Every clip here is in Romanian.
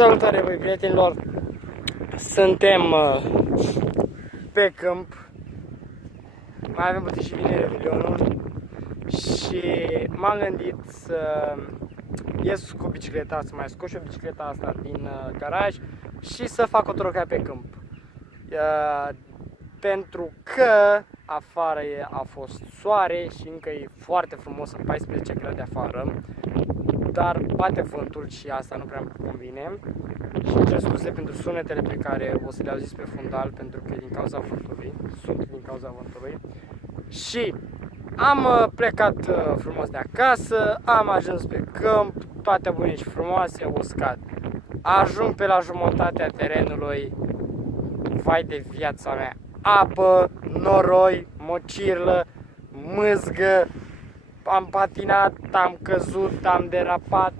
Salutare voi prietenilor, suntem pe câmp, mai avem puțin și vine revelionul și m-am gândit să ies cu bicicleta, să mai scot și o bicicleta asta din garaj și să fac o troca pe câmp. Pentru că afară a fost soare și încă e foarte frumos, în 14 grade afară, dar bate vântul și asta nu prea îmi convine. Și îmi cer scuze pentru sunetele pe care o să le auziți pe fundal, pentru că e din cauza vântului, sunt din cauza vântului. Și am plecat frumos de acasă, am ajuns pe câmp, toate bune și frumoase, uscat. Ajung pe la jumătatea terenului, vai de viața mea, apă, noroi, mocirlă, mâzgă, am patinat, am căzut, am derapat,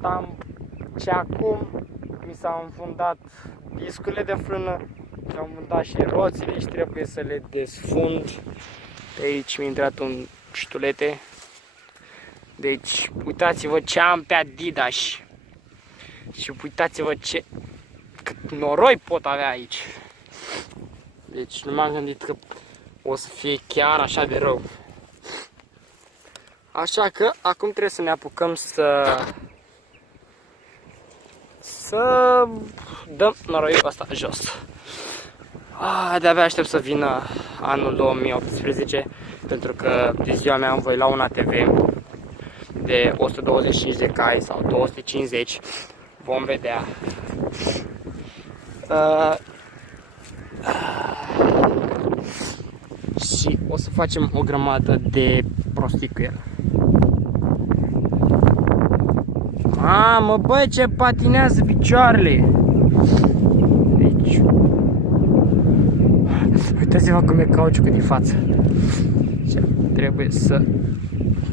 și acum mi s-au înfundat discurile de frână, mi-au înfundat și roțile și trebuie să le desfund. De aici mi-a intrat un ștulete. Deci uitați-vă ce am pe Adidas și uitați-vă ce cât noroi pot avea aici. Deci nu m-am gândit că o să fie chiar așa de rău. Așa că acum trebuie să ne apucăm să dăm noroiul ăsta jos. De-abia aștept să vină anul 2018, pentru că de ziua mea îmi voi lua un ATV de 125 de cai sau 250, vom vedea. Și o să facem o grămadă de prostii cu el. Mamă, băi, ce patinează picioarele! Deci, uitați-vă cum e cauciucul din față. Trebuie să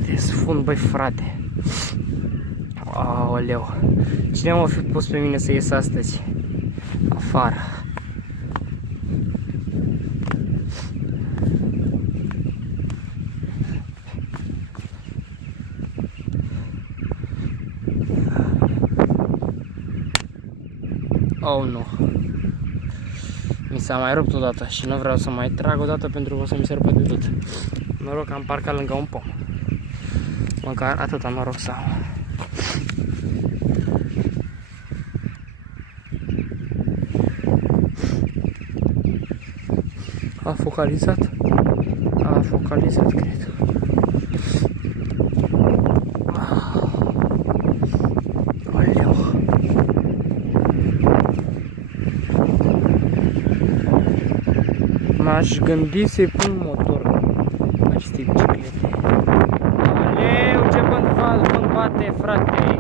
desfund, băi, frate. Aoleu, cine m-a fi pus pe mine să ies astăzi afară? Oh, nu. Mi s-a mai rupt odată și nu vreau să mai trag odată pentru că o să mi se rupă de tot. Noroc că am parcat lângă un pom. Măcar atâta noroc să am. A focalizat? A focalizat, cred. M-aș gândi să-i pun motor acestei biciclete. Aleu, ce vânt bate, frate!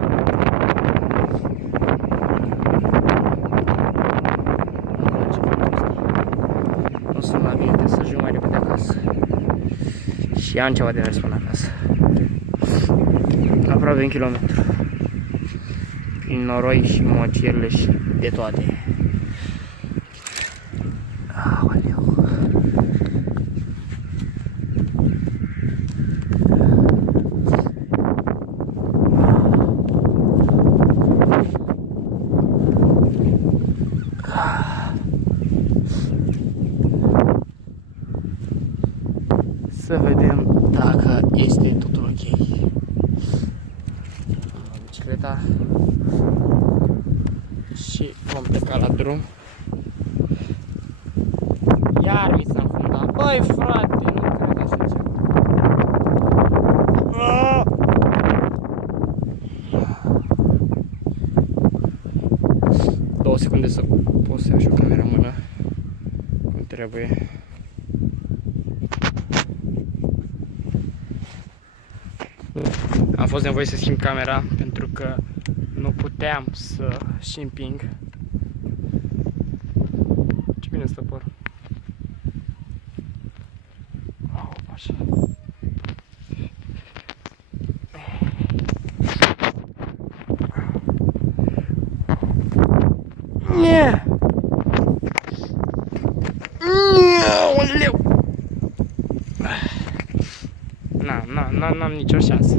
Nu sunt la bine, trebuie să ajung mai repede acasă. Și am ceva de mers până acasă. Aproape 1 kilometru. Prin noroi și mocirle și de toate. Să vedem dacă este totul ok. Bicicleta și vom pleca la drum. Iar mi s-a înfundat. Băi, frate, nu cred așa ceva. 2 secunde să pot să iau și o camera în mână cum trebuie. Am fost nevoie să schimb camera pentru că nu puteam să și împing. Ce bine stă păr. Așa. Nie! Oleu! N-am nicio șansă.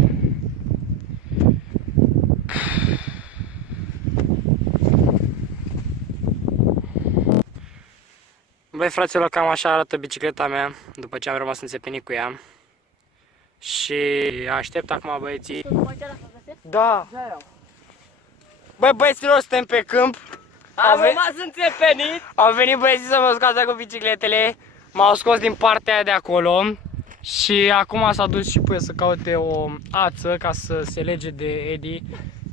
Băi fraților, cam așa arată bicicleta mea după ce am rămas înțepenit cu ea. Și aștept acum băieții. Da. Băi băieților, suntem pe câmp. Am rămas înțepenit. Au venit băieții să mă scoată cu bicicletele. M-au scos din partea aia de acolo. Și acum s-a dus și Puie să caute o ață ca să se lege de Edi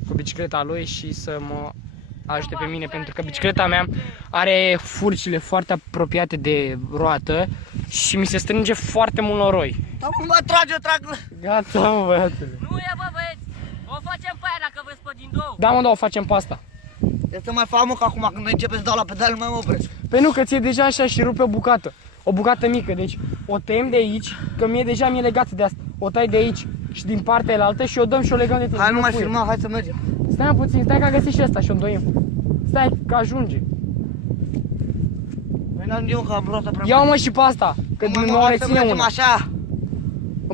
cu bicicleta lui și să mă ajute pe mine, pentru că bicicleta mea are furcile foarte apropiate de roată și mi se strânge foarte mult noroi. Acum mă trage, eu trag. Gata, mă, băiatule. Nu e, bă, băieți. O facem pe aia dacă vreți pe din două. Da, mă, da, o facem pe asta. Trebuie să mai fac, mă, că acum când începe să dau la pedale, nu mai mă opresc. Păi nu, că ți-e deja așa și rupe o bucată. O bucată mică, deci o tăiem de aici, că mie deja mi-e legată de asta. O tai de aici și din partea elaltă și o dăm și o legăm de tine. Hai, nu mai filma, hai să mergem. Stai puțin, stai că a găsit și ăsta și o îndoim. Stai, că ajunge. Noi n-ajungem că am roata prea. Ia-o mă și pe asta, că nu are ține una. Așa.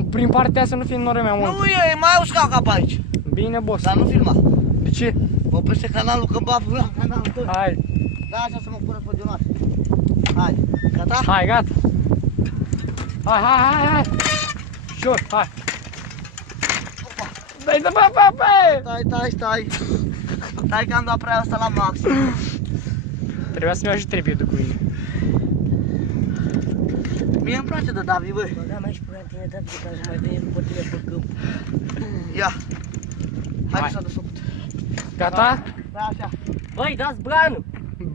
Prin partea asta nu fi nore mea mult. Nu e, mai uscat ca pe aici. Bine, boss. Dar nu filma. De ce? Oprește canalul că baf la canalul tău. Hai. Da, așa să mă pună pe dionar. Hai, gata? Hai, gata. Hai. Șur, hai. Dai de bă. Stai. Stai că am dat prea asta la max. Trebuia să-mi ajut trepiedul cu mine. Mie îmi place de Davi, băi. Da, mai și până tine, Davi, ca să mai veni după tine pe câmp. Ia. Hai Hai. că s-a desfăcut. Gata? Da, așa. Băi, dați branul!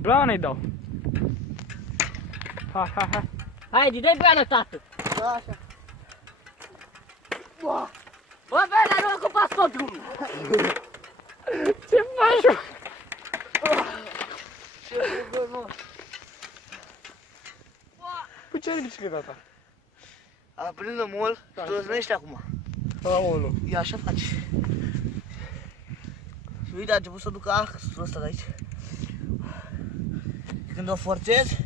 Blană-i dau. Hai. Hai, dai brană, tată! Da, așa. Bă, băi, dar nu ocupați tot drumul! Ce faci, mă? Ce bă, mă. Cu ce are bicicleta ta? Am prins de mol și tu răznești acum. Aolo. Ia așa faci. Și uite, a început să ducă axul ăsta de aici. Când o forțezi,